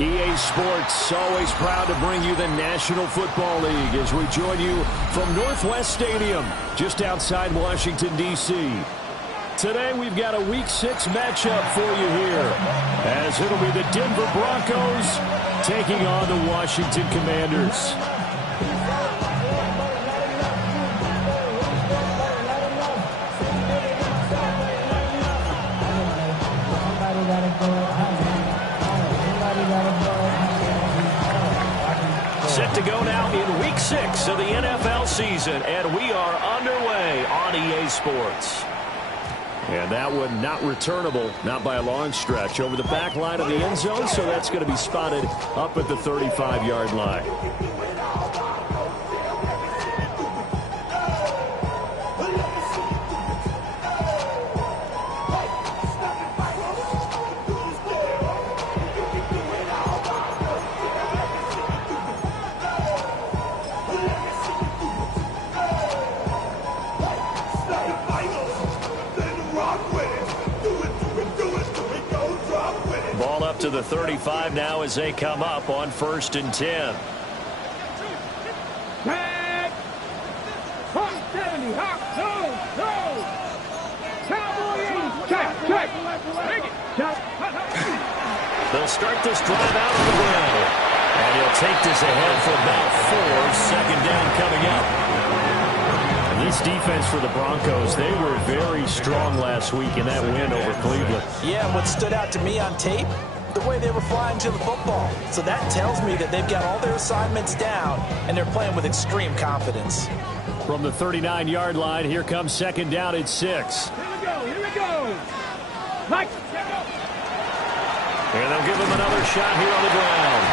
EA Sports, always proud to bring you the National Football League as we join you from Northwest Stadium, just outside Washington, D.C. Today we've got a Week 6 matchup for you here, as it'll be the Denver Broncos taking on the Washington Commanders. Set to go now in Week 6 of the NFL season, and we are underway on EA Sports. And that one not returnable, not by a long stretch, over the back line of the end zone, so that's going to be spotted up at the 35-yard line. To the 35 now as they come up on 1st and 10. They'll start this drive out of the ground, and he'll take this ahead for about 4. Second down coming up. And this defense for the Broncos, they were very strong last week in that win over Cleveland. Yeah, what stood out to me on tape, the way they were flying to the football. So that tells me that they've got all their assignments down, and they're playing with extreme confidence. From the 39-yard line, here comes second down at 6. Here we go. Mike. And they'll give him another shot here on the ground.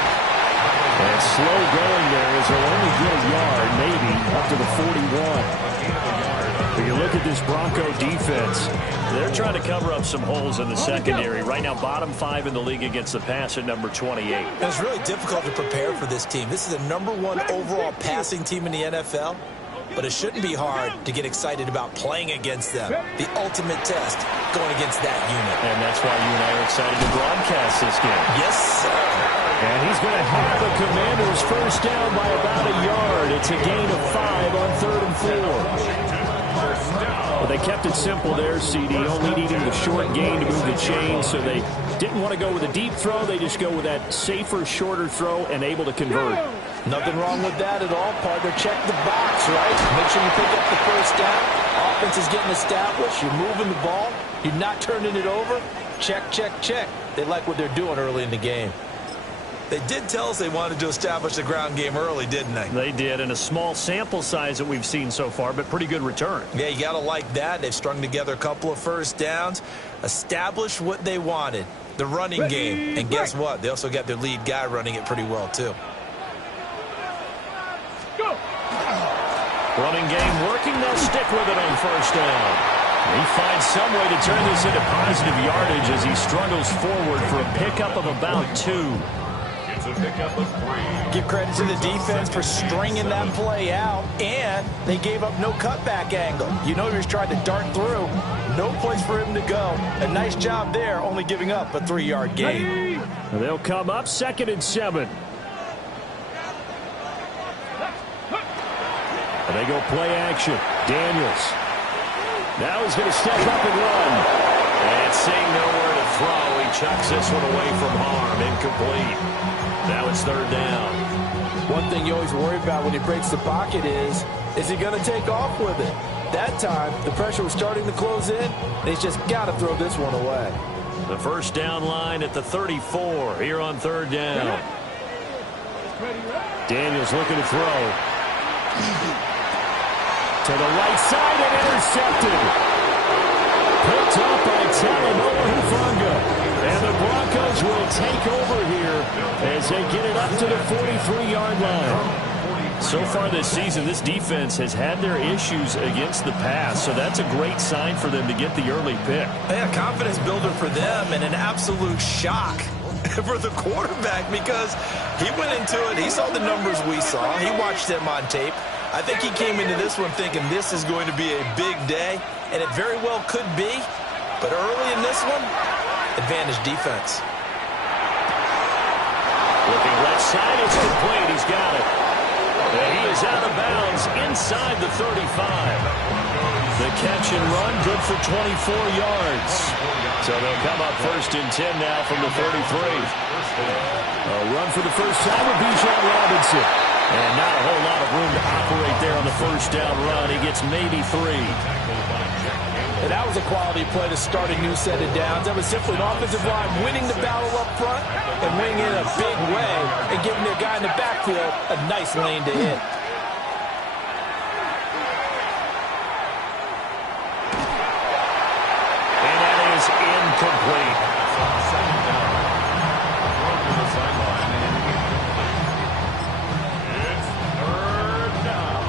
And slow going there as they'll only get a yard, maybe, up to the 41. But you look at this Bronco defense, they're trying to cover up some holes in the secondary. Right now, bottom 5 in the league against the pass at number 28. It's really difficult to prepare for this team. This is a #1 overall passing team in the NFL, but it shouldn't be hard to get excited about playing against them. The ultimate test going against that unit. And that's why you and I are excited to broadcast this game. Yes, sir. And he's going to have the Commanders first down by about a yard. It's a gain of 5 on 3rd and 4. Well, they kept it simple there, CD, only needing the short gain to move the chain, so they didn't want to go with a deep throw. They just go with that safer, shorter throw and able to convert. Nothing wrong with that at all, partner. Check the box, right? Make sure you pick up the first down. Offense is getting established. You're moving the ball. You're not turning it over. Check, check, check. They like what they're doing early in the game. They did tell us they wanted to establish the ground game early, didn't they? They did, and a small sample size that we've seen so far, but pretty good return. Yeah, you got to like that. They've strung together a couple of first downs, established what they wanted, the running game. And guess what? They also got their lead guy running it pretty well, too. Go. Running game working. They'll stick with it on first down. He finds some way to turn this into positive yardage as he struggles forward for a pickup of about 2. Give credit to the defense for stringing that play out, and they gave up no cutback angle. You know he was trying to dart through. No place for him to go. A nice job there, only giving up a 3-yard gain. They'll come up 2nd and 7. And they go play action. Daniels. Now he's going to step up and run. And seeing nowhere to throw, he chucks this one away from harm. Incomplete. Now it's 3rd down. One thing you always worry about when he breaks the pocket is he going to take off with it? That time, the pressure was starting to close in, and he's just got to throw this one away. The first down line at the 34 here on 3rd down. Daniels looking to throw. To the right side and intercepted. Picked up by Talanoa Hufanga. And the Broncos will take over here as they get it up to the 43-yard line. So far this season, this defense has had their issues against the pass, so that's a great sign for them to get the early pick. Yeah, confidence builder for them and an absolute shock for the quarterback because he went into it. He saw the numbers we saw. He watched them on tape. I think he came into this one thinking this is going to be a big day, and it very well could be. But early in this one, advantage defense. Looking left side, it's complete. He's got it. And he is out of bounds inside the 35. The catch and run, good for 24 yards. So they'll come up 1st and 10 now from the 33. A run for the first time with Bijan Robinson. And not a whole lot of room to operate there on the first down run. He gets maybe 3. And that was a quality play to start a new set of downs. That was simply an offensive line winning the battle up front and winning it in a big way and giving their guy in the backfield a nice lane to hit. And that is incomplete. It's 3rd down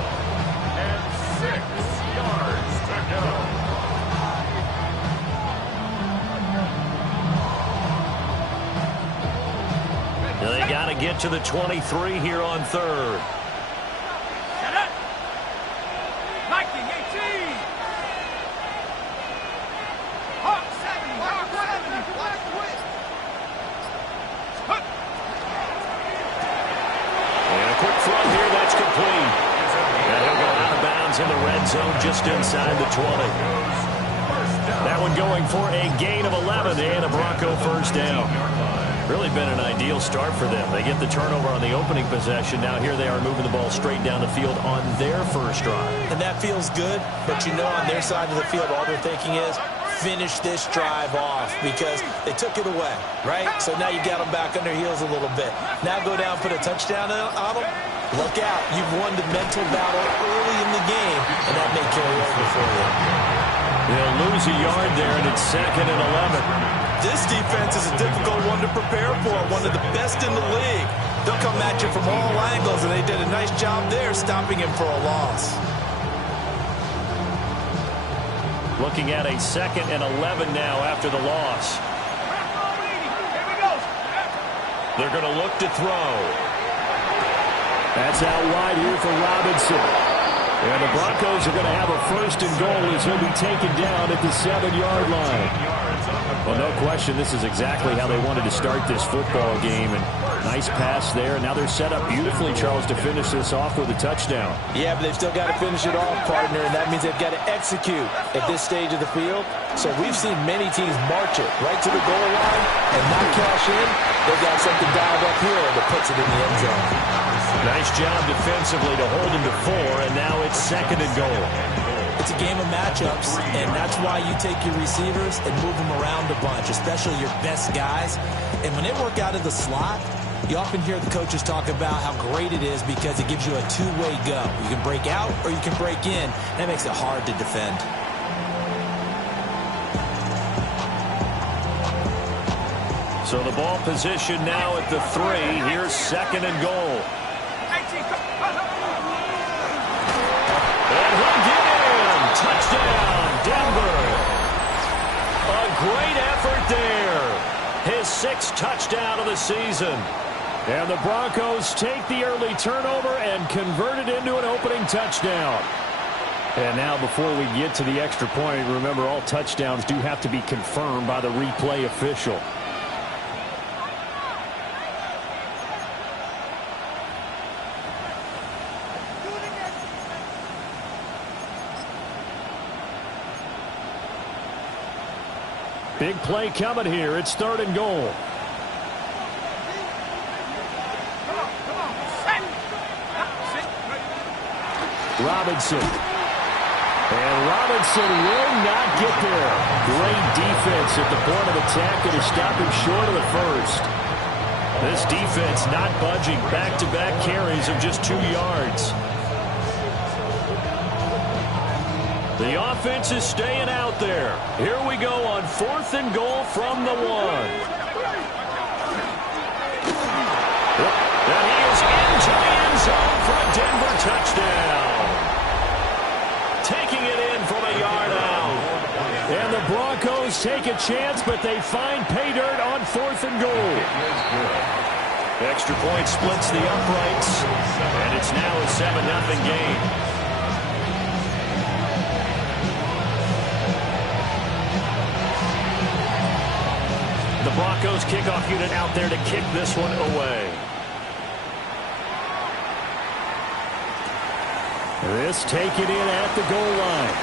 and 6 yards to go. They got to get to the 23 here on 3rd. Set up. Mikey, 18. Hawk 70. Hawk 70. Black quit. And a quick throw here, that's complete. And he'll go out of bounds in the red zone just inside the 20. That one going for a gain of 11 and a Bronco first down. Really been an ideal start for them. They get the turnover on the opening possession. Now here they are moving the ball straight down the field on their first drive. And that feels good, but you know on their side of the field all they're thinking is finish this drive off because they took it away, right? So now you got them back on their heels a little bit. Now go down, put a touchdown on them. Look out. You've won the mental battle early in the game, and that may carry over for you. They'll lose a yard there, and it's 2nd and 11. This defense is a difficult one to prepare for, one of the best in the league. They'll come at you from all angles, and they did a nice job there stopping him for a loss. Looking at a 2nd and 11 now after the loss. They're going to look to throw. That's out wide here for Robinson. And the Broncos are going to have a 1st and goal as he'll be taken down at the 7-yard line. Well, no question, this is exactly how they wanted to start this football game. And nice pass there. Now they're set up beautifully, Charles, to finish this off with a touchdown. Yeah, but they've still got to finish it off, partner, and that means they've got to execute at this stage of the field. So we've seen many teams march it right to the goal line and not cash in. They've got something dialed up here that puts it in the end zone. Nice job defensively to hold him to 4, and now it's 2nd and goal. It's a game of matchups, and that's why you take your receivers and move them around a bunch, especially your best guys. And when they work out of the slot, you often hear the coaches talk about how great it is because it gives you a two-way go. You can break out or you can break in. That makes it hard to defend. So the ball position now at the 3. Here's 2nd and goal. And he'll get in. Touchdown, Denver. A great effort there. His 6th touchdown of the season. And the Broncos take the early turnover and convert it into an opening touchdown. And now before we get to the extra point, remember all touchdowns do have to be confirmed by the replay official. Big play coming here. It's 3rd and goal. Robinson. And Robinson will not get there. Great defense at the point of attack and to stop him short of the 1st. This defense not budging. Back-to-back carries of just 2 yards. The offense is staying out there. Here we go on 4th and goal from the 1. And he is into the end zone for a Denver touchdown. Taking it in from a yard out. And the Broncos take a chance, but they find pay dirt on 4th and goal. Extra point splits the uprights, and it's now a 7-0 game. The Broncos kickoff unit out there to kick this one away. This taken in at the goal line.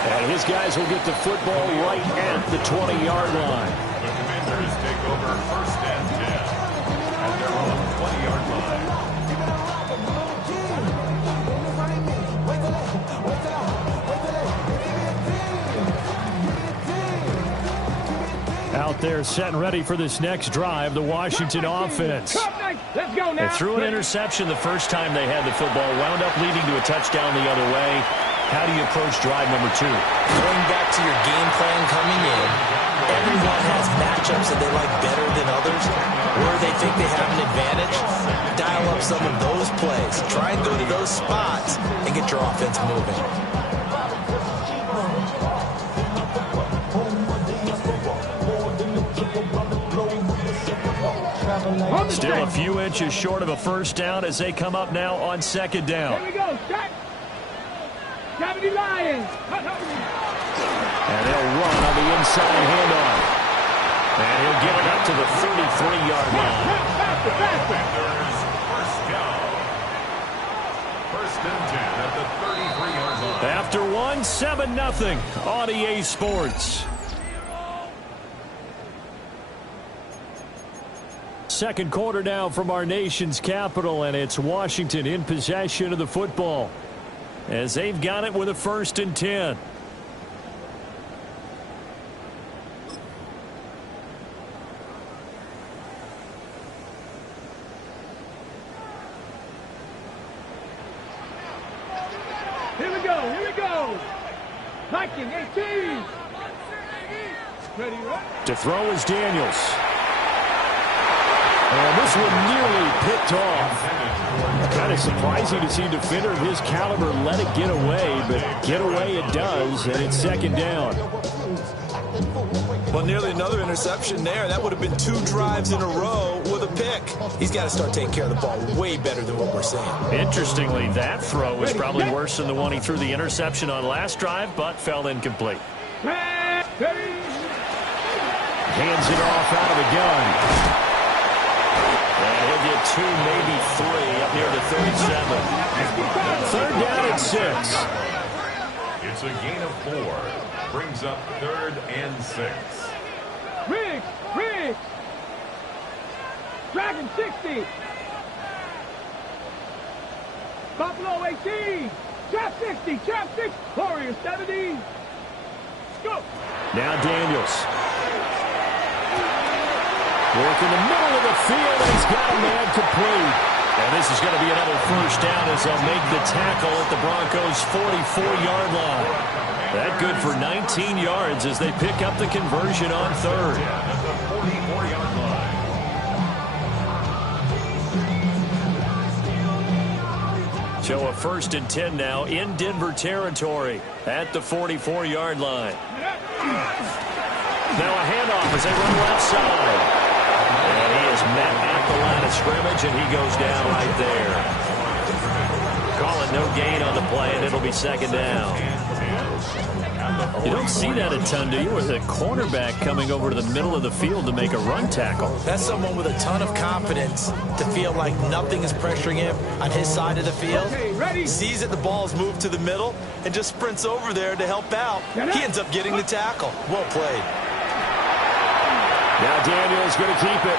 And his guys will get the football right at the 20-yard line. The Commanders take over 1st and 10 at their own 20-yard line. Out there set and ready for this next drive, the Washington offense. Let's go now. They threw an interception the first time they had the football, wound up leading to a touchdown the other way. How do you approach drive number 2? Going back to your game plan coming in, everyone has matchups that they like better than others, where they think they have an advantage. Dial up some of those plays. Try and go to those spots and get your offense moving. Still a few inches short of a first down as they come up now on 2nd down. Here we go. Start. 70 Lions. And they'll run on the inside handoff. And he'll get it up to the 33-yard line. Commanders 1st down. 1st and 10 at the 33-yard line. After one, 7-0 on EA Sports. Second quarter now from our nation's capital, and it's Washington in possession of the football as they've got it with a 1st and 10. Here we go. Here we go. Viking 18. Ready, right? To throw is Daniels. And this one nearly picked off. Kind of surprising to see a defender of his caliber let it get away, but get away it does, and it's 2nd down. Well, nearly another interception there. That would have been 2 drives in a row with a pick. He's got to start taking care of the ball way better than what we're seeing. Interestingly, that throw was probably worse than the one he threw the interception on last drive, but fell incomplete. Hands it off out of the gun. And he'll get 2, maybe 3 up near the 37. 3rd down at 6. It's a gain of 4. Brings up 3rd and 6. Riggs. Dragon 60. Buffalo 18. Trap 60. Trap 6. Warrior 70. Go. Now Daniels. Work in the middle of the field, and he's got a man complete. And this is going to be another 1st down as they'll make the tackle at the Broncos' 44-yard line. That good for 19 yards as they pick up the conversion on 3rd. At the 44-yard line. So a 1st and 10 now in Denver territory at the 44-yard line. Now a handoff as they run left side. And he is met at the line of scrimmage, and he goes down right there. Call it no gain on the play, and it'll be 2nd down. You don't see that a ton, do you? With a cornerback coming over to the middle of the field to make a run tackle. That's someone with a ton of confidence to feel like nothing is pressuring him on his side of the field. Sees that the ball's moved to the middle and just sprints over there to help out. He ends up getting the tackle. Well played. Now Daniel's going to keep it.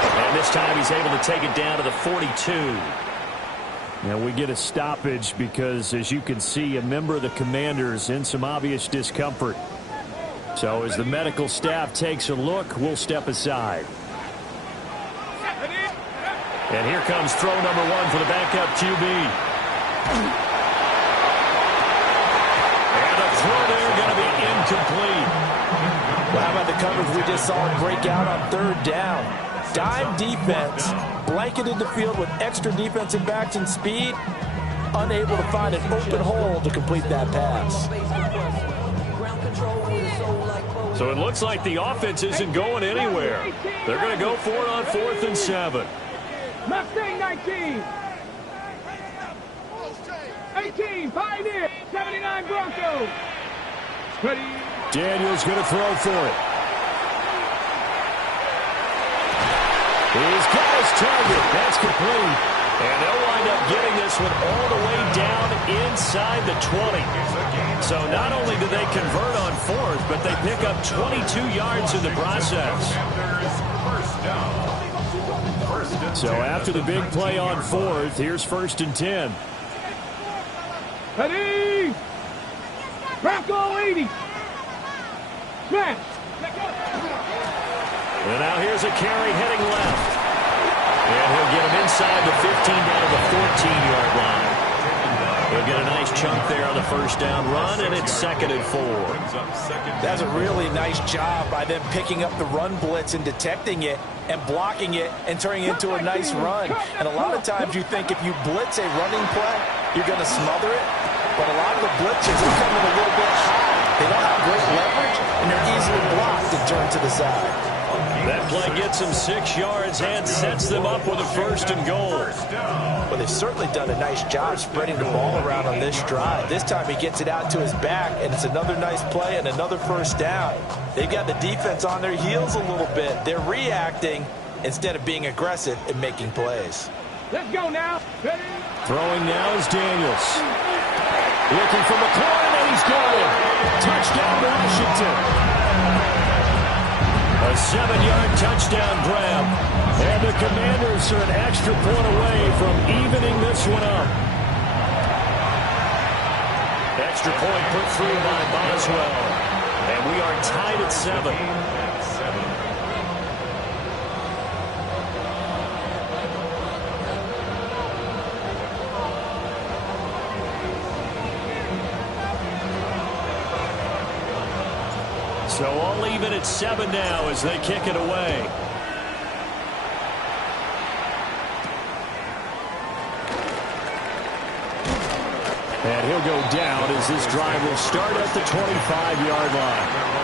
And this time he's able to take it down to the 42. Now we get a stoppage because, as you can see, a member of the Commanders in some obvious discomfort. So as the medical staff takes a look, we'll step aside. And here comes throw number 1 for the backup QB. And a throw there going to be incomplete. Well, how about the coverage we just saw him break out on 3rd down? Dime defense, blanketed the field with extra defensive backs and speed, unable to find an open hole to complete that pass. So it looks like the offense isn't going anywhere. They're going to go for it on 4th and 7. Mustang 19. 18. Pioneer. 79 Broncos. Ready. Daniel's going to throw for it. He's got his target. That's complete. And they'll wind up getting this one all the way down inside the 20. So not only do they convert on fourth, but they pick up 22 yards in the process. So after the big play on fourth, here's 1st and 10. Ready? Bronco 80. Smash. And now here's a carry heading left. And he'll get him inside the 15 down to the 14-yard line. He'll get a nice chunk there on the first down run, and it's 2nd and 4. That's a really nice job by them picking up the run blitz and detecting it and blocking it and turning it into a nice run. And a lot of times you think if you blitz a running play, you're going to smother it. But a lot of the blitzes are coming a little bit high. They don't have great leverage, and they're easily blocked and turned to the side. That play gets them 6 yards and sets them up with a 1st and goal. Well, they've certainly done a nice job spreading the ball around on this drive. This time he gets it out to his back, and it's another nice play and another 1st down. They've got the defense on their heels a little bit. They're reacting instead of being aggressive and making plays. Let's go now. Ready? Throwing now is Daniels. Looking for McLaurin, and he's got it. Touchdown, Washington. A 7-yard touchdown grab. And the Commanders are an extra point away from evening this one up. Extra point put through by Boswell. And we are tied at 7. So all even at 7 now as they kick it away. And he'll go down as this drive will start at the 25-yard line.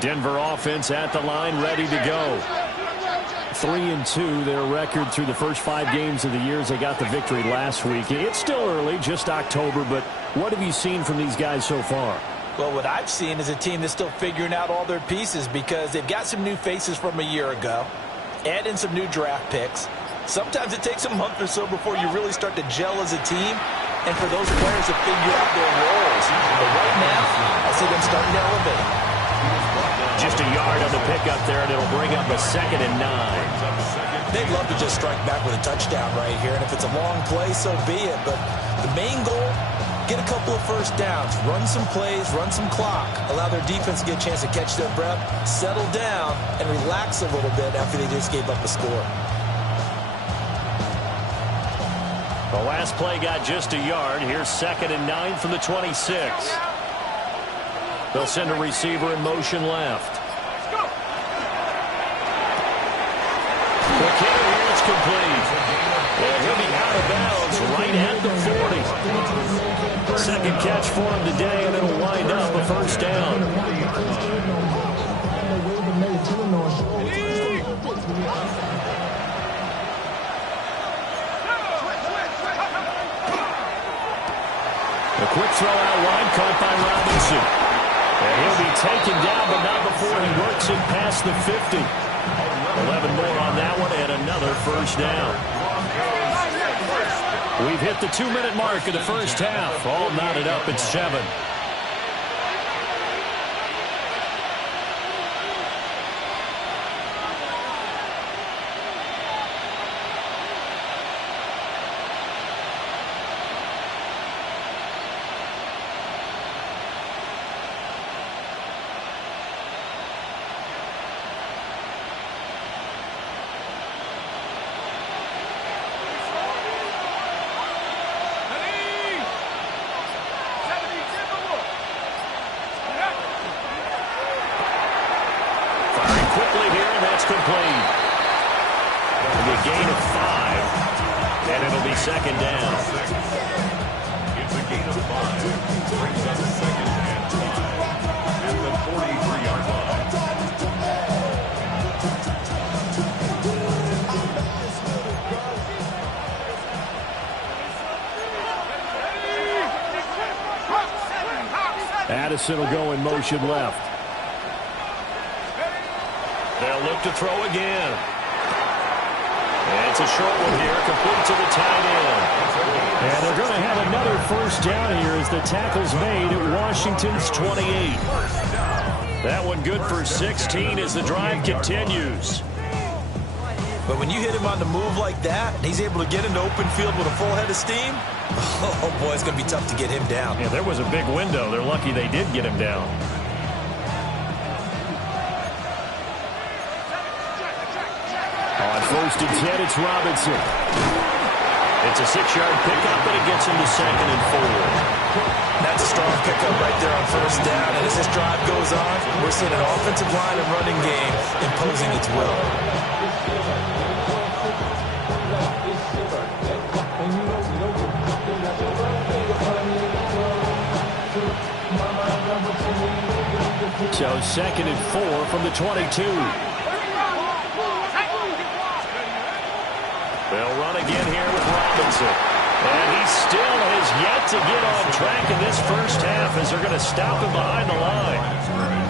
Denver offense at the line, ready to go. 3-2, their record through the first 5 games of the year as they got the victory last week. It's still early, just October, but what have you seen from these guys so far? Well, what I've seen is a team that's still figuring out all their pieces because they've got some new faces from a year ago, add in some new draft picks. Sometimes it takes a month or so before you really start to gel as a team and for those players to figure out their roles. But right now, I see them starting to elevate. Just a yard on the pickup there, and it'll bring up a 2nd and 9. They'd love to just strike back with a touchdown right here, and if it's a long play, so be it. But the main goal, get a couple of 1st downs, run some plays, run some clock, allow their defense to get a chance to catch their breath, settle down, and relax a little bit after they just gave up a score. The last play got just a yard. Here's 2nd and 9 from the 26. They'll send a receiver in motion left. The kick here is complete. And he'll be out of bounds right at the 40. Second catch for him today, and it'll wind up a 1st down. A quick throw out wide, caught by Robinson. And he'll be taken down, but not before he works it past the 50. 11 more on that one, and another 1st down. We've hit the 2-minute mark of the first half. All knotted up at 7. Complete. It'll be a gain of 5, and it'll be 2nd down. It's a gain of 5. Brings up 2nd and 5 at the 43-yard line. Madison will go in motion left. They'll look to throw again. And it's a short one here, complete to the tight end. And they're going to have another first down here as the tackle's made at Washington's 28. That one good for 16 as the drive continues. But when you hit him on the move like that, and he's able to get into open field with a full head of steam, oh boy, it's going to be tough to get him down. Yeah, there was a big window. They're lucky they did get him down. On 1st and 10, it's Robinson. It's a 6-yard pickup, and it gets him to 2nd and 4. That's a strong pickup right there on 1st down. And as this drive goes on, we're seeing an offensive line and running game imposing its will. So 2nd and 4 from the 22. They'll run again here with Robinson. And he still has yet to get on track in this first half as they're going to stop him behind the line.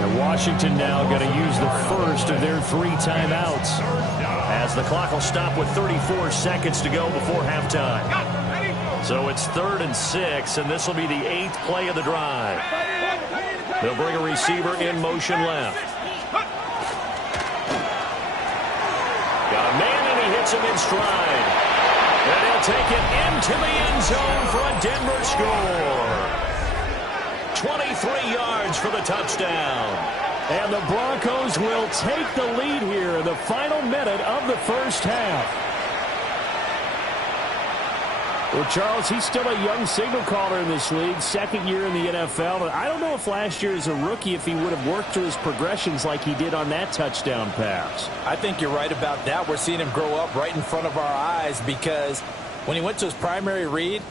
And Washington now going to use the first of their 3 timeouts. As the clock will stop with 34 seconds to go before halftime. So it's 3rd and 6, and this will be the 8th play of the drive. They'll bring a receiver in motion left. Got a man, and he hits him in stride. And he'll take it into the end zone for a Denver score. 23 yards for the touchdown. And the Broncos will take the lead here in the final minute of the first half. Well, Charles, he's still a young signal caller in this league, 2nd year in the NFL. But I don't know if last year as a rookie, if he would have worked through his progressions like he did on that touchdown pass. I think you're right about that. We're seeing him grow up right in front of our eyes because when he went to his primary read,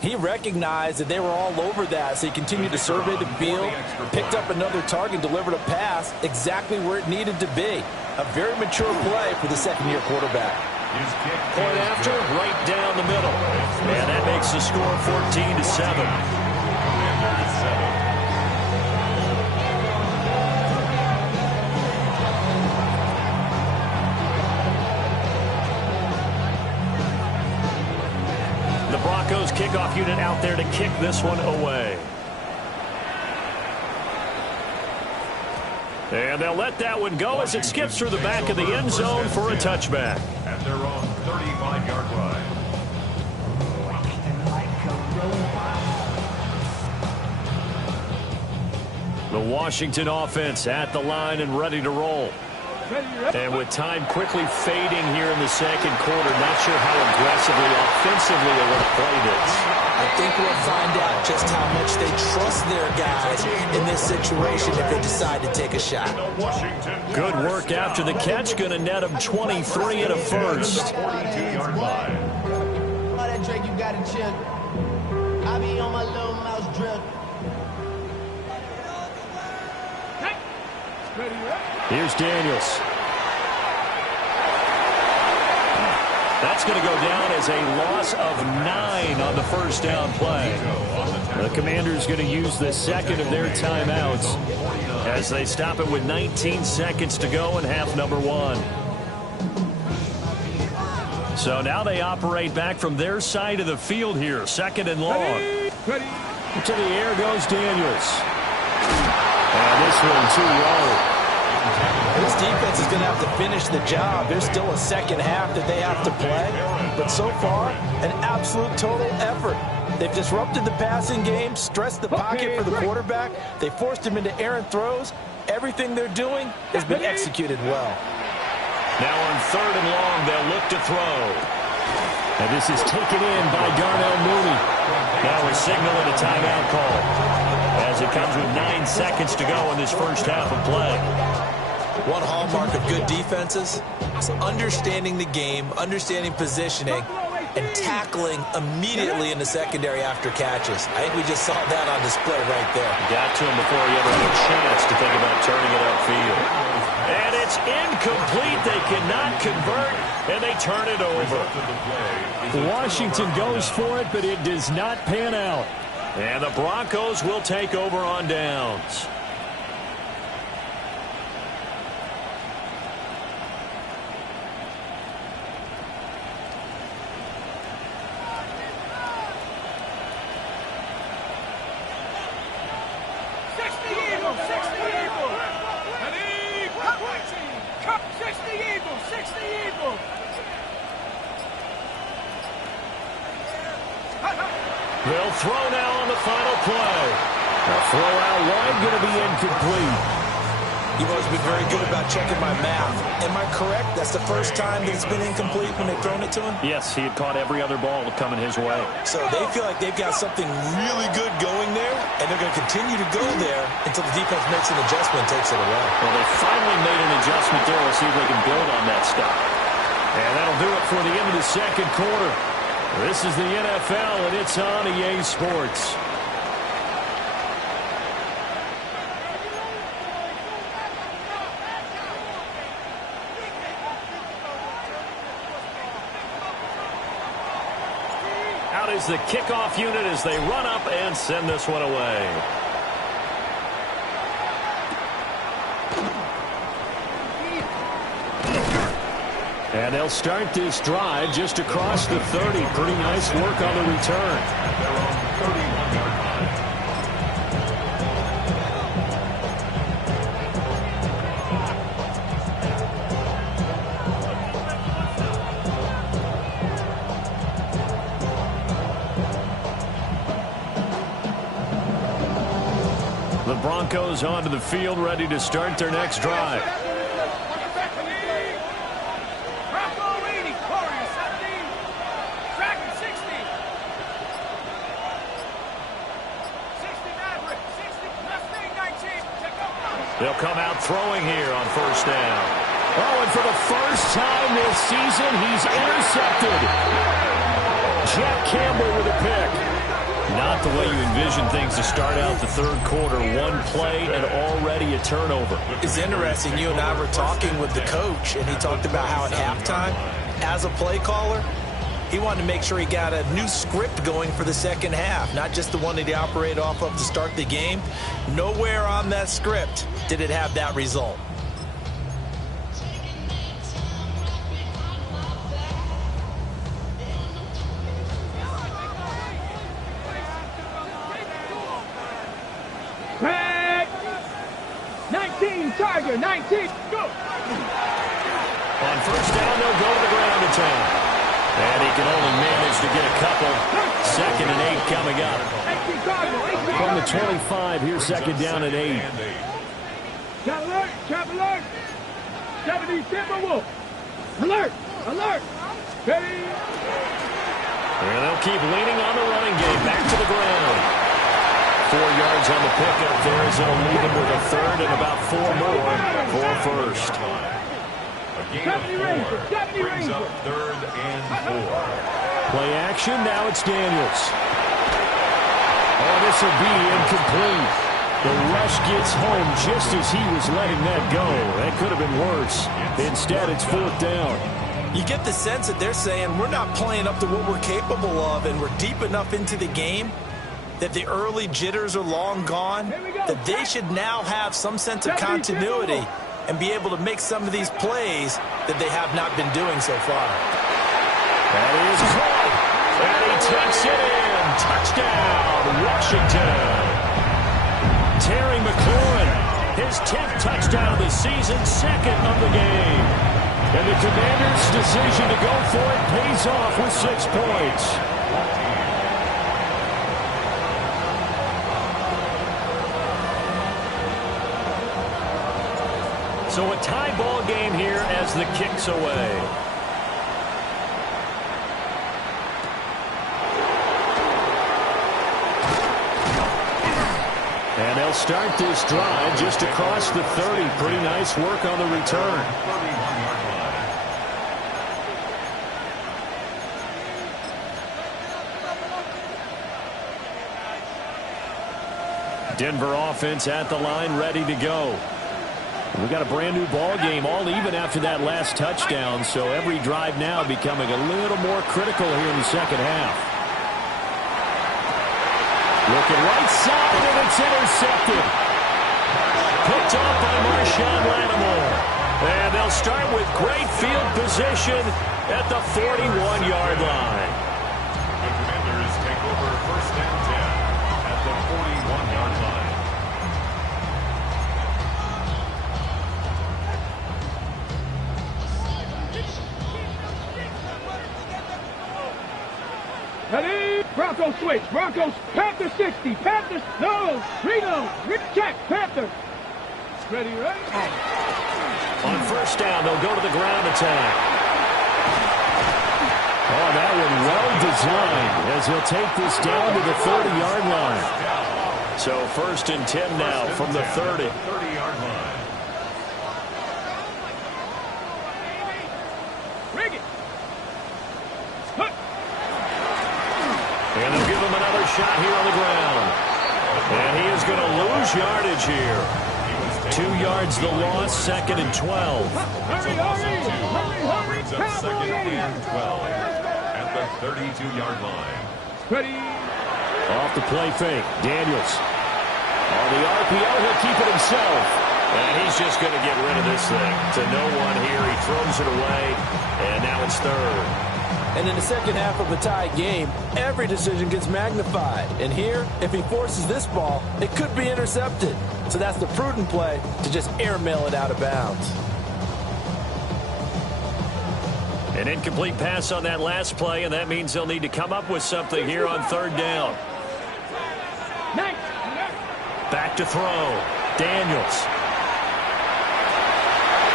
he recognized that they were all over that, so he continued to survey the field, picked up another target, delivered a pass exactly where it needed to be. A very mature play for the 2nd-year quarterback. Point after, right down the middle. And that makes the score 14-7. The Broncos kickoff unit out there to kick this one away. And they'll let that one go as it skips through the back of the end zone for a touchback. At their own 35-yard line. The Washington offense at the line and ready to roll. And with time quickly fading here in the 2nd quarter, not sure how aggressively, offensively they want to play this. I think we'll find out just how much they trust their guys in this situation if they decide to take a shot. Good work after the catch. Going to net them 23 and a first. 42-yard line. All that Drake, you got to chill. I be on my little mouse drill. Here's Daniels. That's going to go down as a loss of 9 on the first down play. The Commanders going to use the 2nd of their timeouts as they stop it with 19 seconds to go in half number 1. So now they operate back from their side of the field here, 2nd and long. To the air goes Daniels. And this one too low. This defense is going to have to finish the job. There's still a 2nd half that they have to play. But so far, an absolute total effort. They've disrupted the passing game, stressed the pocket for the quarterback. They forced him into errant throws. Everything they're doing has been executed well. Now on 3rd and long, they'll look to throw. And this is taken in by Darnell Mooney. Now we're signaling a timeout call as it comes with 9 seconds to go in this first half of play. One hallmark of good defenses is understanding the game, understanding positioning, and tackling immediately in the secondary after catches. I think we just saw that on display right there. Got to him before he ever had a chance to think about turning it upfield. And it's incomplete. They cannot convert, and they turn it over. Washington goes for it, but it does not pan out. And the Broncos will take over on downs. They'll throw now on the final play. A throw out wide, going to be incomplete. You've always been very good about checking my math. Am I correct? That's the first time that it's been incomplete when they've thrown it to him? Yes, he had caught every other ball coming his way. So they feel like they've got something really good going there, and they're going to continue to go there until the defense makes an adjustment and takes it away. Well, they finally made an adjustment there. We'll see if they can build on that stop. And that'll do it for the end of the second quarter. This is the NFL, and it's on EA Sports. Out is the kickoff unit as they run up and send this one away. And they'll start this drive just across the 30. Pretty nice work on the return. They're on 31-yard line. The Broncos onto the field, ready to start their next drive. They'll come out throwing here on first down. Oh, and for the first time this season, he's intercepted. Jack Campbell with a pick. Not the way you envision things to start out the third quarter. One play and already a turnover. It's interesting. You and I were talking with the coach, and he talked about how at halftime, as a play caller, he wanted to make sure he got a new script going for the second half, not just the one that he operated off of to start the game. Nowhere on that script did it have that result. Back. 19, Tiger, 19, go. On first down, they'll go to the ground attack. And he can only manage to get a couple. 2nd and 8 coming up. From the 25, here's 2nd down and 8. Trap alert, trap alert. 70 Timberwolf. Alert, alert. Ready. And they'll keep leaning on the running game. Back to the ground. 4 yards on the pickup there as it'll leave him with a third and about 4 more for first. Brings up 3rd and 4. Play action, now it's Daniels. Oh, this will be incomplete. The rush gets home just as he was letting that go. That could have been worse. Instead, it's 4th down. You get the sense that they're saying we're not playing up to what we're capable of, and we're deep enough into the game that the early jitters are long gone, that they should now have some sense of continuity and be able to make some of these plays that they have not been doing so far. That is caught. And he takes it in. Touchdown, Washington. Terry McLaurin, his 10th touchdown of the season, 2nd of the game. And the Commanders' decision to go for it pays off with 6 points. So a tie ball game here as the kick's away. And they'll start this drive just across the 30. Pretty nice work on the return. 31-yard line. Denver offense at the line, ready to go. We got a brand new ball game, all even after that last touchdown, so every drive now becoming a little more critical here in the second half. Looking right side, and it's intercepted. Picked off by Marshawn Lattimore. And they'll start with great field position at the 41-yard line. The Commanders take over first and 10 at the 41-yard line. Ready? Broncos switch. Broncos. Panther 60. Panthers. No. Reno. Check. Panther. Ready, ready? On first down, they'll go to the ground attack. Oh, that one well designed as he'll take this down to the 30-yard line. So first and 10 now from the 30. 30-yard line. Rig it. And they'll give him another shot here on the ground. And he is going to lose yardage here. 2 yards the loss, second and 12. Hurry, hurry. Brings up second and 12 at the 32-yard line. Ready? Off the play fake, Daniels. On the RPO, he'll keep it himself. And he's just going to get rid of this thing to no one here. He throws it away, and now it's third. And in the second half of a tied game, every decision gets magnified. And here, if he forces this ball, it could be intercepted. So that's the prudent play to just airmail it out of bounds. An incomplete pass on that last play, and that means they'll need to come up with something here on third down. Back to throw. Daniels.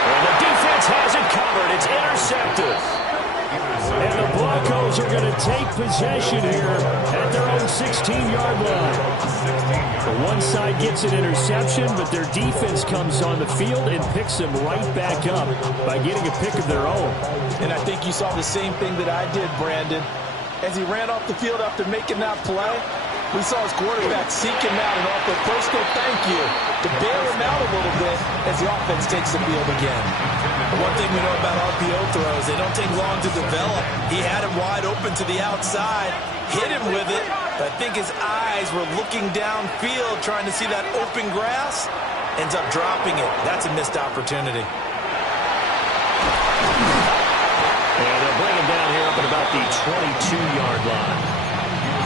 And the defense has it covered. It's intercepted. And the Broncos are going to take possession here at their own 16-yard line. The one side gets an interception, but their defense comes on the field and picks them right back up by getting a pick of their own. And I think you saw the same thing that I did, Brandon. As he ran off the field after making that play, we saw his quarterback seek him out and offer a personal thank you to bail him out a little bit as the offense takes the field again. One thing we know about RPO throws, they don't take long to develop. He had him wide open to the outside, hit him with it, but I think his eyes were looking downfield trying to see that open grass, ends up dropping it. That's a missed opportunity. And they'll bring him down here up at about the 22-yard line.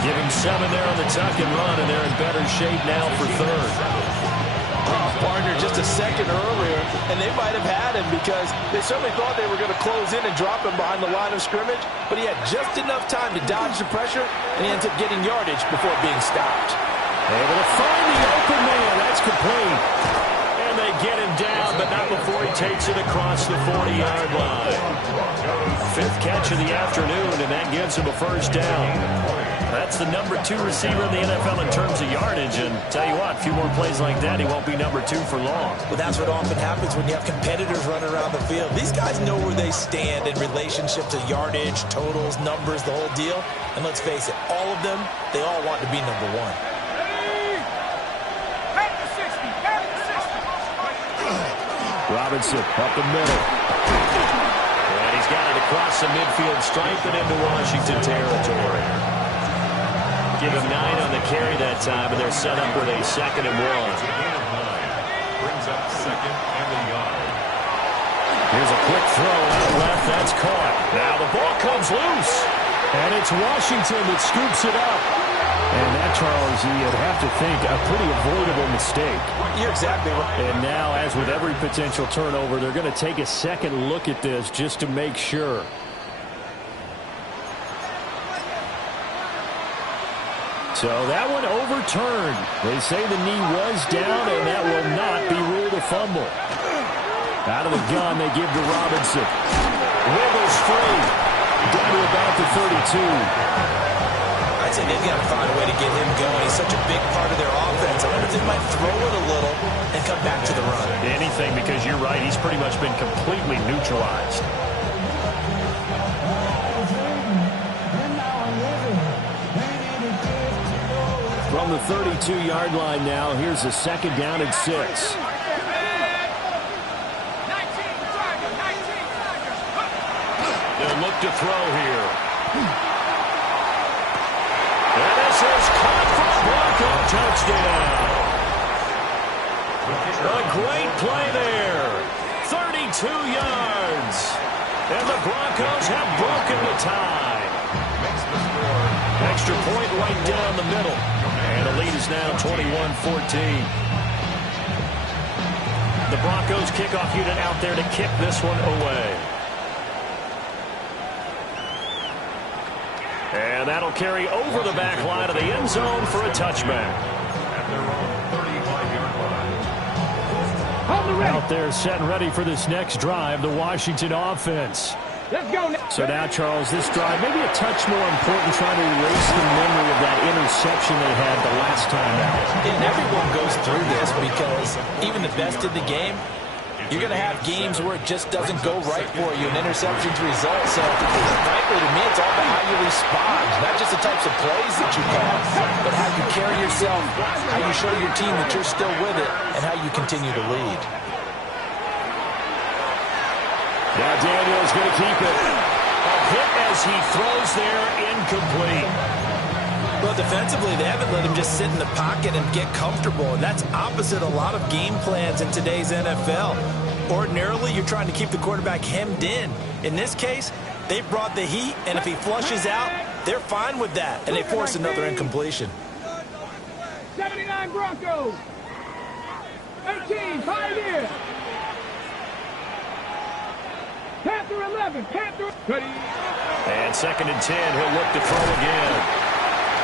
Give him 7 there on the tuck and run, and they're in better shape now for third. Partner just a second earlier, and they might have had him because they certainly thought they were going to close in and drop him behind the line of scrimmage, but he had just enough time to dodge the pressure, and he ends up getting yardage before being stopped. Able to find the open man. That's complete. And they get him down, but not before he takes it across the 40-yard line. 5th catch of the afternoon, and that gives him a first down. That's the number 2 receiver in the NFL in terms of yardage. And tell you what, a few more plays like that, he won't be number 2 for long. Well, that's what often happens when you have competitors running around the field. These guys know where they stand in relationship to yardage, totals, numbers, the whole deal. And let's face it, all of them, they all want to be number 1. Robinson up the middle. And he's got it across the midfield stripe and into Washington territory. Give him 9 on the carry that time, and they're set up with a 2nd and 1. Brings up 2nd and a yard. Here's a quick throw out left. That's caught. Now the ball comes loose. And it's Washington that scoops it up. And that, Charles, you'd have to think a pretty avoidable mistake. You're exactly right. And now, as with every potential turnover, they're going to take a second look at this just to make sure. So that one overturned. They say the knee was down, and that will not be ruled a fumble. Out of the gun, they give to Robinson. Wiggles free. Down to about the 32. I'd say they've got to find a way to get him going. He's such a big part of their offense. I wonder if they might throw it a little and come back to the run. Anything, because you're right, he's pretty much been completely neutralized. From the 32-yard line now, here's a 2nd down and 6. They'll look to throw here. And this is caught for a Bronco touchdown. A great play there. 32 yards. And the Broncos have broken the tie. Extra point right down the middle. And the lead is now 21-14. The Broncos kickoff unit out there to kick this one away. And that'll carry over the back line of the end zone for a touchback. At their own 35-yard line. Out there set and ready for this next drive, the Washington offense. Let's go. So now, Charles, this drive maybe a touch more important, trying to erase the memory of that interception they had the last time out. And everyone goes through this because even the best in the game, you're going to have games where it just doesn't go right for you, and interceptions result. So, frankly, to me, it's all about how you respond, not just the types of plays that you call, but how you carry yourself, how you show your team that you're still with it, and how you continue to lead. Now Daniel's going to keep it. A hit as he throws there, incomplete. Well, defensively, they haven't let him just sit in the pocket and get comfortable, and that's opposite a lot of game plans in today's NFL. Ordinarily, you're trying to keep the quarterback hemmed in. In this case, they brought the heat, and if he flushes out, they're fine with that, and they force another incompletion. 79 Broncos. 18, Pioneer. Panther 11, Panther. Ready. And 2nd and 10, he'll look to throw again.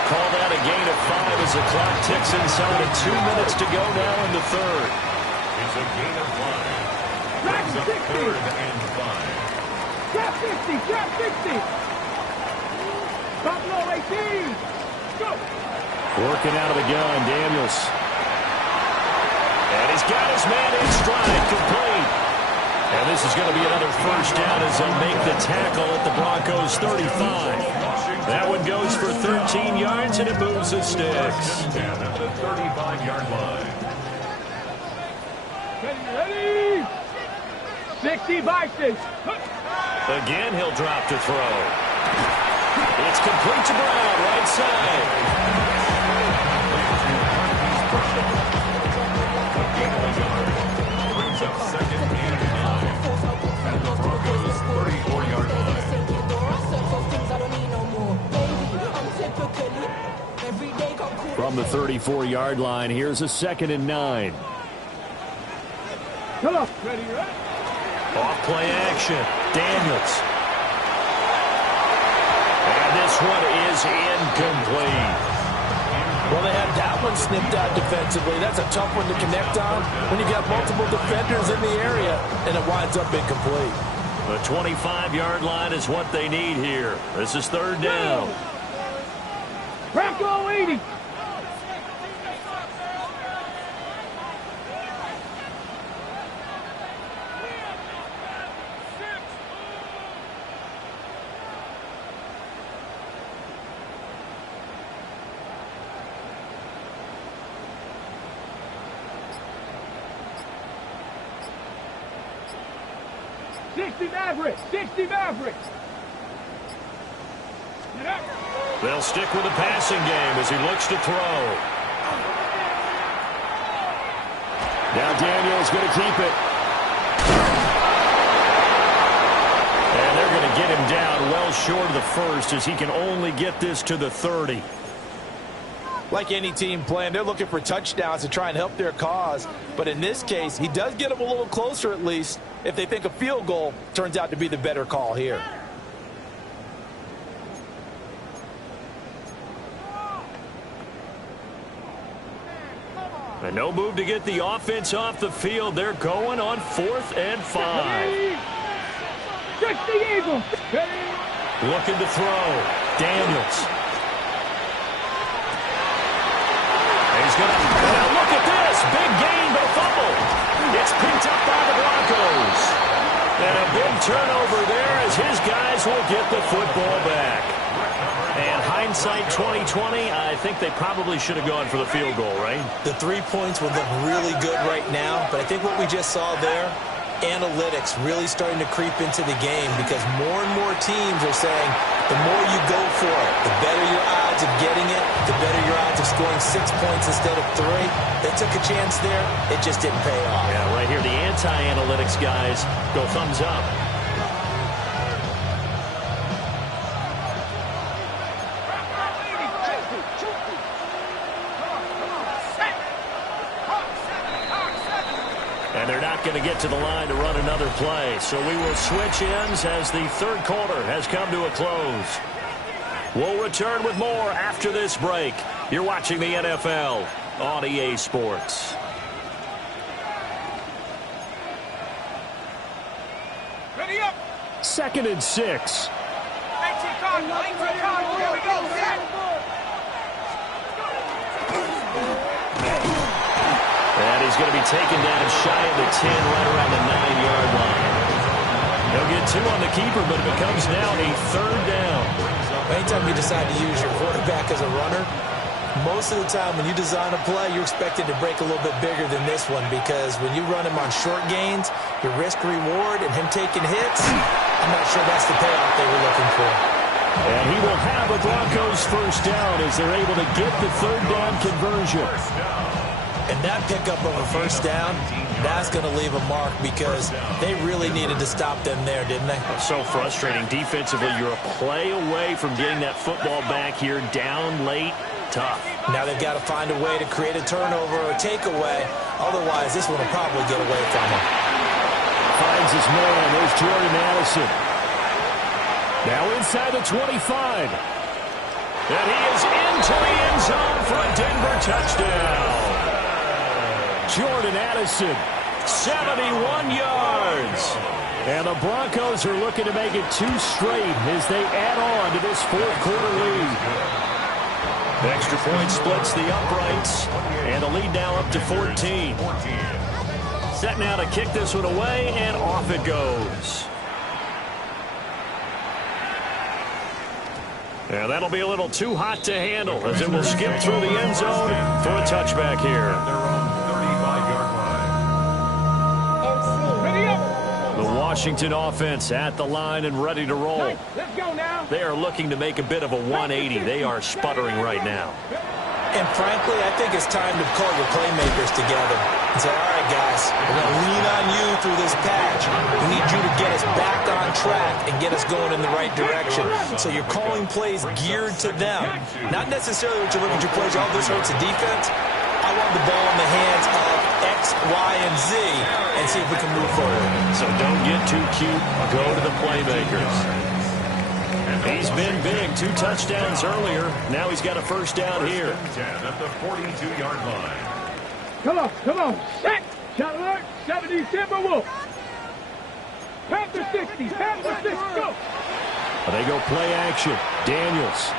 Call that a gain of 5 as the clock ticks inside of 2 minutes to go now in the third. It's a gain of 5. Drop Brings up 60. 3rd and 5. Drop 50, drop 60. Buffalo 18. Go. Working out of the gun, Daniels. And he's got his man in stride, complete. And this is going to be another first down as they'll make the tackle at the Broncos 35. That one goes for 13 yards, and it moves the sticks. 10 at the 35-yard line. Ready. 60 Vikings. Again, he'll drop to throw. It's complete to Brown, right side. A gain of a yard. Brings up 2nd and 9 at the Broncos 34-yard line. From the 34-yard line, here's a 2nd and 9. Come on. Ready. Off play action. Daniels. And this one is incomplete. Well, they had that one snipped out defensively. That's a tough one to connect on when you've got multiple defenders in the area, and it winds up incomplete. The 25-yard line is what they need here. This is 3rd down. Bronco 80. Mavericks. 60 Mavericks. They'll stick with the passing game as he looks to throw. Now Daniel's going to keep it. And they're going to get him down well short of the first as he can only get this to the 30. Like any team playing, they're looking for touchdowns to try and help their cause. But in this case, he does get them a little closer at least if they think a field goal turns out to be the better call here. And no move to get the offense off the field. They're going on 4th and 5. 60 Eagles. Looking to throw. Daniels. He's going to, now look at this, big gain, but a fumble. It's picked up by the Broncos. And a big turnover there as his guys will get the football back. And hindsight 2020, I think they probably should have gone for the field goal, right? The 3 points would look really good right now, but I think what we just saw there, analytics really starting to creep into the game because more and more teams are saying the more you go for it, the better your odds of getting it, the better your odds of scoring 6 points instead of 3. They took a chance there. It just didn't pay off. Yeah, right here, the anti-analytics guys go thumbs up. And they're not going to get to the line to run another play. So we will switch ends as the third quarter has come to a close. We'll return with more after this break. You're watching the NFL on EA Sports. Ready up. 2nd and 6. Here we go. Set. And he's going to be taken down shy of the 10, right around the 9-yard line. They'll get 2 on the keeper, but it becomes now a 3rd down. Anytime you decide to use your quarterback as a runner, most of the time when you design a play, you're expected to break a little bit bigger than this one because when you run him on short gains, your risk-reward and him taking hits, I'm not sure that's the payoff they were looking for. And he will have a Broncos 1st down as they're able to get the 3rd down conversion. And that pickup of a 1st down, that's going to leave a mark because they really needed to stop them there, didn't they? So frustrating. Defensively, you're a play away from getting that football back here down late. Tough. Now they've got to find a way to create a turnover or a takeaway. Otherwise, this one will probably get away from them. Finds his man. There's Jordan Addison. Now inside the 25. And he is into the end zone for a Denver touchdown. Jordan Addison, 71 yards. And the Broncos are looking to make it 2 straight as they add on to this 4th quarter lead. The extra point splits the uprights, and the lead now up to 14. Set now to kick this one away, and off it goes. And that'll be a little too hot to handle as it will skip through the end zone for a touchback here. The Washington offense at the line and ready to roll. Let's go now. They are looking to make a bit of a 180. They are sputtering right now. And frankly, I think it's time to call your playmakers together and say, all right, guys, we're going to lean on you through this patch. We need you to get us back on track and get us going in the right direction. So you're calling plays geared to them. Not necessarily what you're looking at your plays, oh, this hurts the defense. I want the ball in the hands of X, Y, and Z and see if we can move forward. So don't get too cute. Go to the playmakers. He's been big. 2 touchdowns earlier. Now he's got a 1st down here. At the 42-yard line. Come on. Set. Shot alert. 70 Timberwolves. Panther 60. Panther 60. Go. They go play action. Daniels.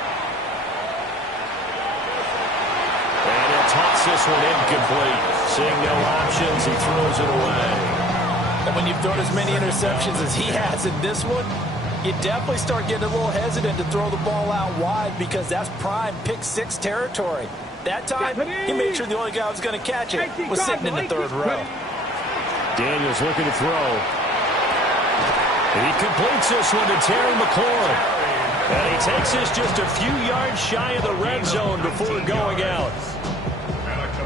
And he'll toss this one incomplete. Seeing no options, he throws it away. And when you've thrown as many interceptions as he has in this one, you definitely start getting a little hesitant to throw the ball out wide because that's prime pick 6 territory. That time, he made sure the only guy who was going to catch it was sitting in the 3rd row. Daniels looking to throw. He completes this one to Terry McLaurin. And he takes this just a few yards shy of the red zone before going out.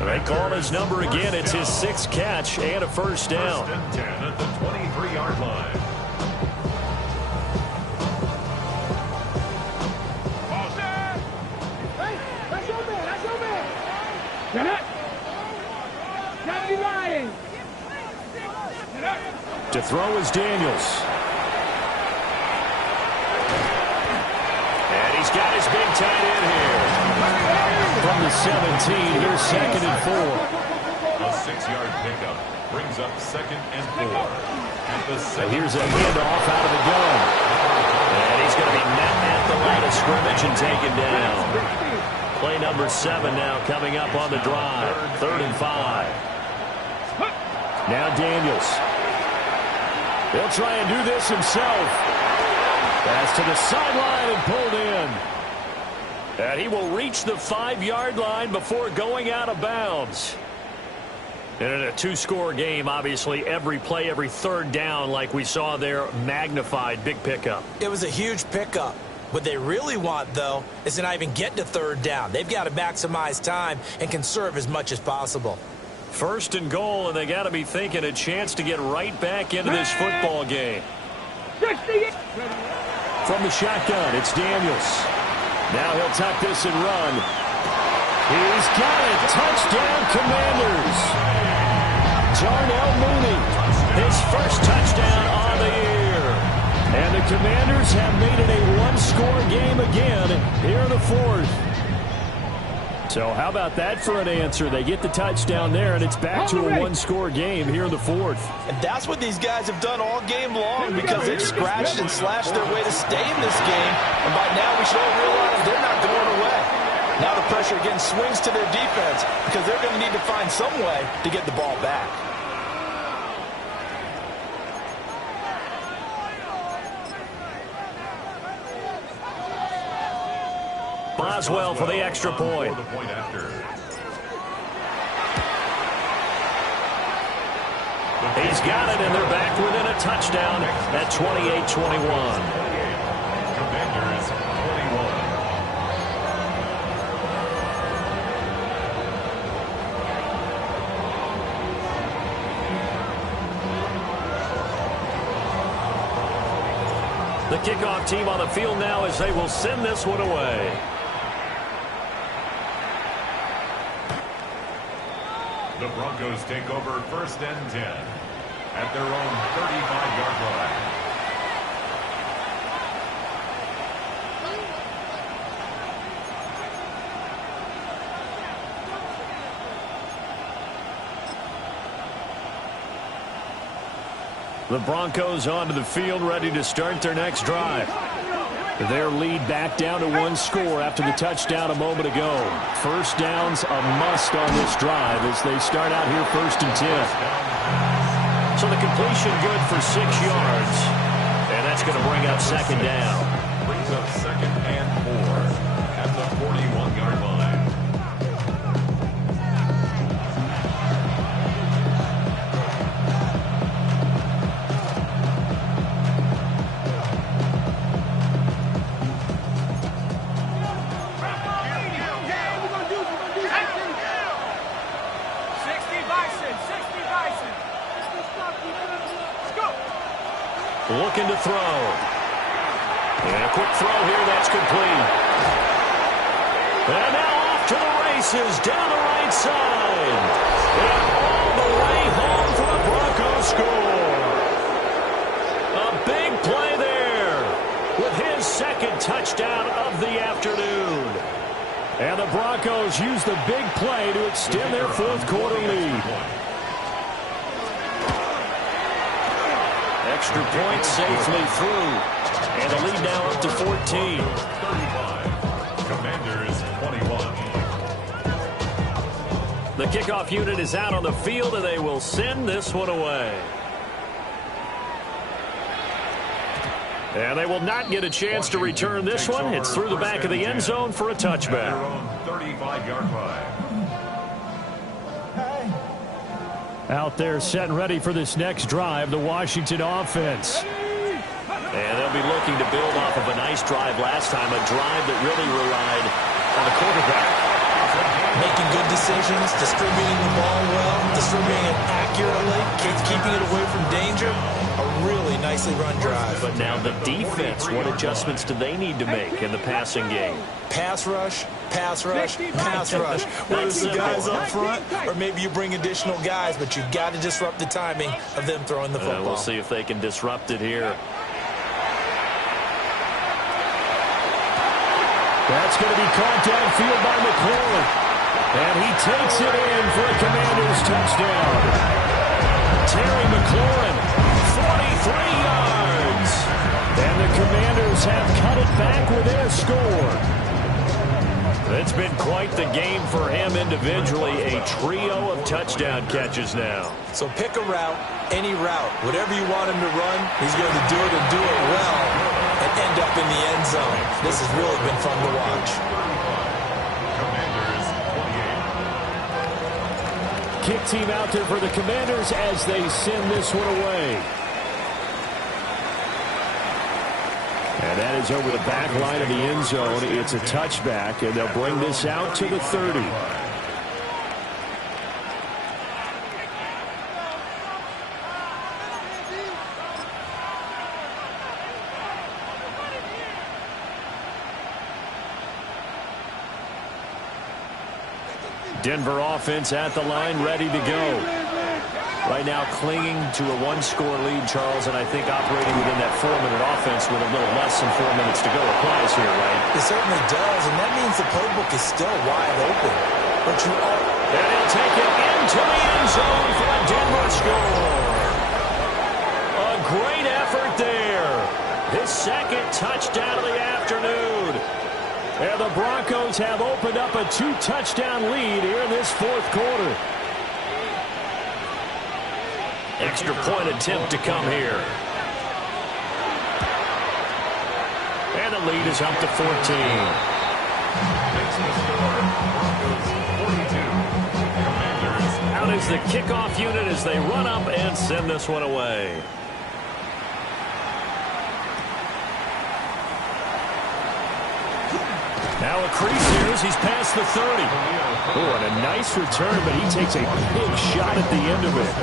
They call his number again. It's his 6th catch and a 1st down. 1st and 10 at the 23-yard line. Get up. 79. To throw is Daniels. And he's got his big tight end here. From the 17, here's 2nd and 4. A 6-yard pickup brings up 2nd and 4. At the So here's a handoff out of the gun. And he's going to be met at the line of scrimmage and taken down. Play number 7 now coming up on the drive. 3rd and 5. Now Daniels. He'll try and do this himself. Pass to the sideline and pulled in. And he will reach the 5-yard line before going out of bounds. And in a two-score game, obviously, every play, every third down, like we saw there, magnified, big pickup. It was a huge pickup. What they really want, though, is to not even get to third down. They've got to maximize time and conserve as much as possible. First and goal, and they got to be thinking a chance to get right back into this football game. 60. From the shotgun, it's Daniels. Now he'll tuck this and run. He's got it. Touchdown, Commanders. Darnell Mooney, his first touchdown on the year. And the Commanders have made it a one-score game again here in the fourth. So how about that for an answer? They get the touchdown there, and it's back to a one-score game here in the fourth. And that's what these guys have done all game long because they've scratched and slashed their way to stay in this game. And by now we should all realize they're not going away. Now the pressure again swings to their defense because they're going to need to find some way to get the ball back. Boswell for the extra point. He's got it, and they're back within a touchdown at 28-21. Commanders 21. The kickoff team on the field now as they will send this one away. The Broncos take over first and 10 at their own 35-yard line. The Broncos onto the field, ready to start their next drive. Their lead back down to one score after the touchdown a moment ago. First down's a must on this drive as they start out here first and 10. So the completion good for 6 yards. And that's going to bring up second down. Brings up second and 4 at the 41-yard line. Looking to throw. And a quick throw here, that's complete. And now off to the races, down the right side. And all the way home for the Broncos score. A big play there with his second touchdown of the afternoon. And the Broncos use the big play to extend their fourth quarter lead. Extra point safely through. And the lead now up to 14. 35. Commanders 21. The kickoff unit is out on the field, and they will send this one away. And they will not get a chance to return this one. It's through the back of the end zone for a touchback. Their own 35-yard line. Out there set and ready for this next drive, the Washington offense. And they'll be looking to build off of a nice drive last time, a drive that really relied on the quarterback. Making good decisions, distributing the ball well, distributing it accurately, keeping it away from danger. A really nicely run drive. But now the defense, what adjustments do they need to make in the passing game? Pass rush, pass rush, pass rush. Whether it's the guys up front or maybe you bring additional guys, but you've got to disrupt the timing of them throwing the football. We'll see if they can disrupt it here. That's going to be caught downfield by McLaurin. And he takes it in for a Commanders touchdown. Terry McLaurin, 43 yards. And the Commanders have cut it back with their score. It's been quite the game for him individually. A trio of touchdown catches now. So pick a route, any route. Whatever you want him to run, he's going to do it and do it well and end up in the end zone. This has really been fun to watch. Commanders 28. kick team out there for the Commanders as they send this one away. And that is over the back line of the end zone. It's a touchback, and they'll bring this out to the 30. Denver offense at the line, ready to go. Right now clinging to a one-score lead, Charles, and I think operating within that 4-minute offense with a little less than 4 minutes to go applies here, right? It certainly does, and that means the playbook is still wide open. But you are... And he'll take it into the end zone for a Denver score. A great effort there. His second touchdown of the afternoon. And the Broncos have opened up a 2-touchdown lead here in this fourth quarter. Extra point attempt to come here. And the lead is up to 14. Makes the score. Broncos 42. Commanders. Out is the kickoff unit as they run up and send this one away. Now a crease here as he's past the 30. Oh, and a nice return, but he takes a big shot at the end of it.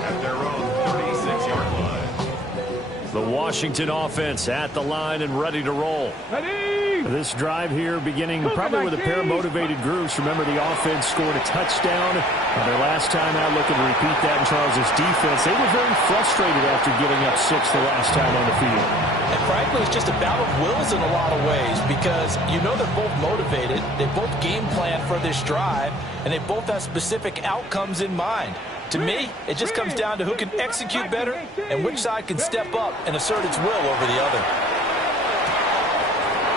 At their own 36-yard line. The Washington offense at the line and ready to roll. Ready! This drive here beginning probably with a pair of motivated groups. Remember, the offense scored a touchdown. Their last time out, looking to repeat that in Charles' defense. They were very frustrated after giving up 6 the last time on the field. And frankly, it's just a battle of wills in a lot of ways because you know they're both motivated. They both game plan for this drive, and they both have specific outcomes in mind. To me, it just comes down to who can execute better and which side can step up and assert its will over the other.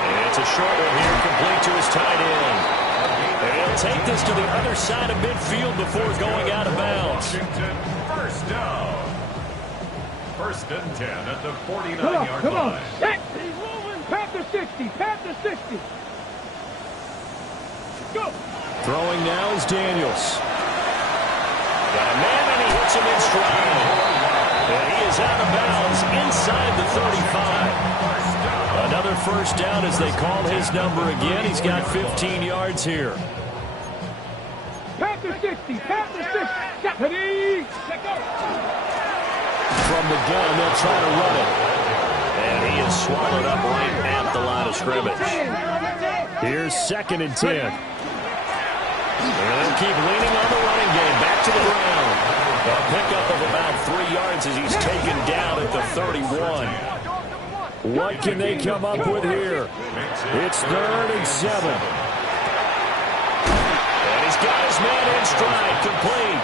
And it's a short one here, complete to his tight end. And he'll take this to the other side of midfield before going out of bounds. Washington, first down. First and 10 at the 49-yard line. Set. He's moving. Panther 60. Panther 60. Go. Throwing now is Daniels. Got a man, and he hits him in stride. And he is out of bounds inside the 35. Another first down as they call his number again. He's got 15 yards here. Panther 60. Panther 60. Set. Ready. Set. Go. From the gun, they'll try to run it. And he is swallowed up right at the line of scrimmage. Here's 2nd and 10. And they'll keep leaning on the running game. Back to the ground. A pickup of about 3 yards as he's taken down at the 31. What can they come up with here? It's 3rd and 7. And he's got his man in stride, complete.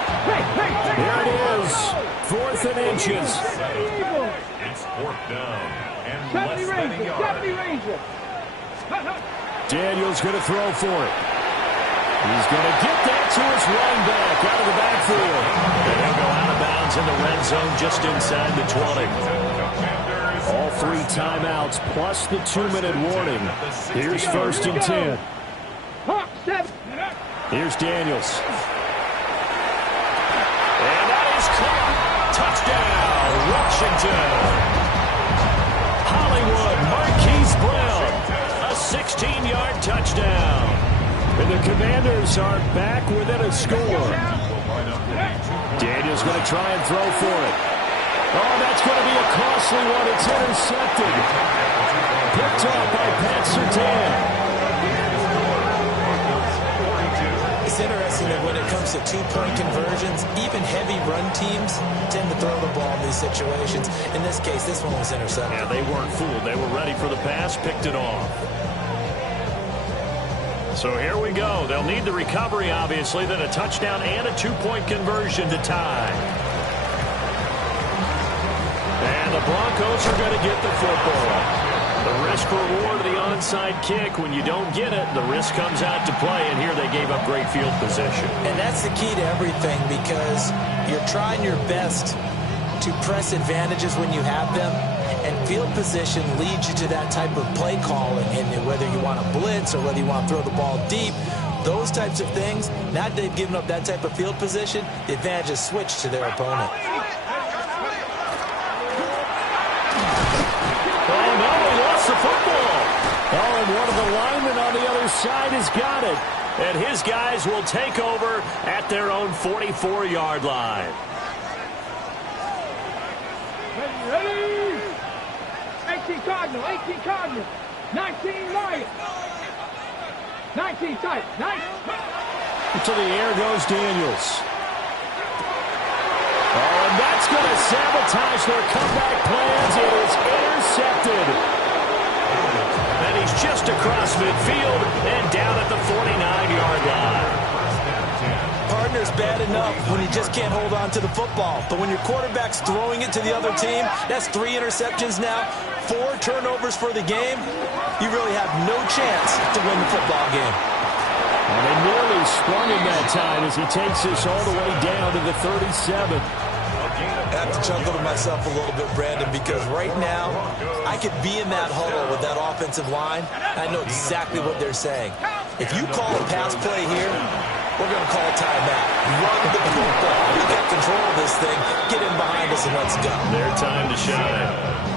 Here it is, 4th and inches. It's 4th down and 70 less than a Ranger. yard. 70 Ranger. Daniels going to throw for it. He's going to get that to his running back out of the backfield. And he'll go out of bounds in the red zone just inside the 20. All 3 timeouts plus the 2-minute warning. Here's 1st and 10. Hawk 7. Here's Daniels. And that is caught. Touchdown, Washington. Hollywood Marquise Brown. A 16-yard touchdown. And the Commanders are back within a score. Daniels going to try and throw for it. Oh, that's going to be a costly one. It's intercepted. Picked up by Pat Surtain. It's interesting that when it comes to 2-point conversions, even heavy run teams tend to throw the ball in these situations. In this case, this one was intercepted. Yeah, they weren't fooled. They were ready for the pass, picked it off. So here we go. They'll need the recovery, obviously, then a touchdown and a 2-point conversion to tie. And the Broncos are going to get the football. The risk-reward of the onside kick. When you don't get it, the risk comes out to play, and here they gave up great field position. And that's the key to everything because you're trying your best to press advantages when you have them, and field position leads you to that type of play calling. And whether you want to blitz or whether you want to throw the ball deep, those types of things, now that they've given up that type of field position, the advantage is switched to their opponent. Oh, no, he lost the football. Oh, and one of the linemen on the other side has got it. And his guys will take over at their own 44-yard line. Ready? 18 Cardinal, 18 Cardinal, 19 Lions. 19 tight, 9. To the air goes Daniels. Oh, and that's going to sabotage their comeback plans. It is intercepted. And he's just across midfield and down at the 49-yard line. Partner's bad enough when you just can't hold on to the football. But when your quarterback's throwing it to the other team, that's 3 interceptions now, 4 turnovers for the game. You really have no chance to win the football game. And they nearly sprung him that time as he takes this all the way down to the 37. I have to chuckle to myself a little bit, Brandon, because right now I could be in that huddle with that offensive line. I know exactly what they're saying. If you call a pass play here, we're going to call a timeout. Run the football. We got control of this thing. Get in behind us and let's go. Their time to shine.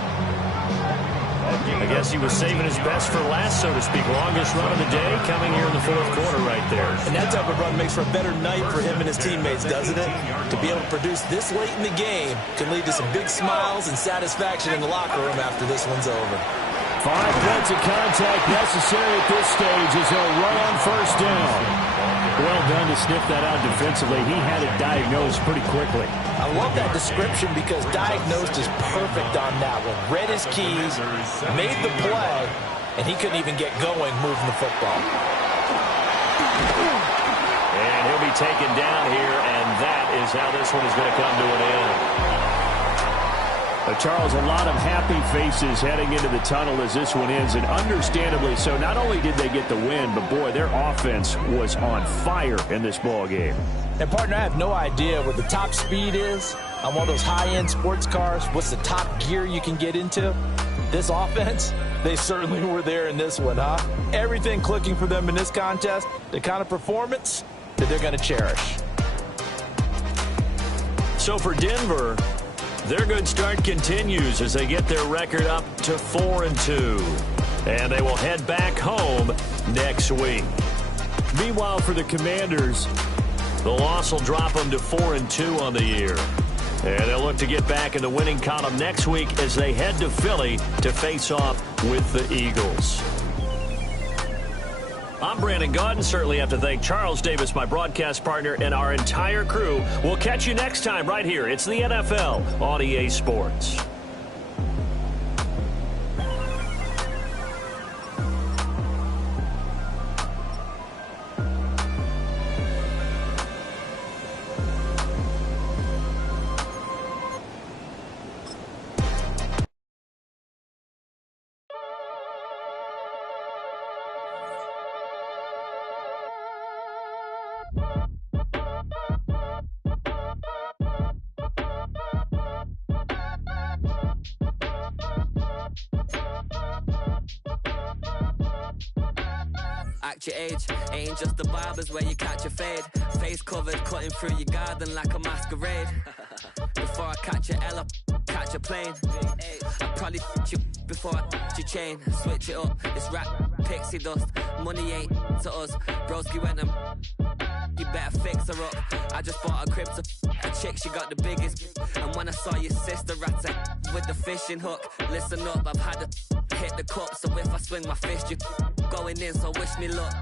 I guess he was saving his best for last, so to speak. Longest run of the day coming here in the fourth quarter right there. And that type of run makes for a better night for him and his teammates, doesn't it? To be able to produce this late in the game can lead to some big smiles and satisfaction in the locker room after this one's over. 5 points of contact necessary at this stage as they'll run on first down. Well done to sniff that out defensively. He had it diagnosed pretty quickly. I love that description because diagnosed is perfect on that one. Read his keys, made the play, and he couldn't even get going moving the football. And he'll be taken down here, and that is how this one is going to come to an end. Charles, a lot of happy faces heading into the tunnel as this one ends, and understandably so. Not only did they get the win, but boy, their offense was on fire in this ball game. And partner, I have no idea what the top speed is on one of those high-end sports cars. What's the top gear you can get into? This offense, they certainly were there in this one, huh? Everything clicking for them in this contest, the kind of performance that they're going to cherish. So for Denver, their good start continues as they get their record up to 4-2. And they will head back home next week. Meanwhile, for the Commanders, the loss will drop them to 4-2 on the year. And they'll look to get back in the winning column next week as they head to Philly to face off with the Eagles. I'm Brandon Gaudin. Certainly have to thank Charles Davis, my broadcast partner, and our entire crew. We'll catch you next time right here. It's the NFL on EA Sports. Act your age, ain't just the barbers where you catch a fade. Face covered, cutting through your garden like a masquerade. Before I catch a L, catch a plane. I probably f*** you before I f*** your chain. Switch it up, it's rap, pixie dust. Money ain't to us, broski went and you better fix her up. I just bought a crib to a chick, she got the biggest. And when I saw your sister at with the fishing hook, listen up, I've had to hit the cup. So if I swing my fist, you going in, so wish me luck.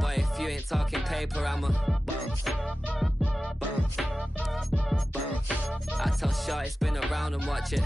Boy, if you ain't talking paper, I'm a I tell Shaw it's been around and watch it.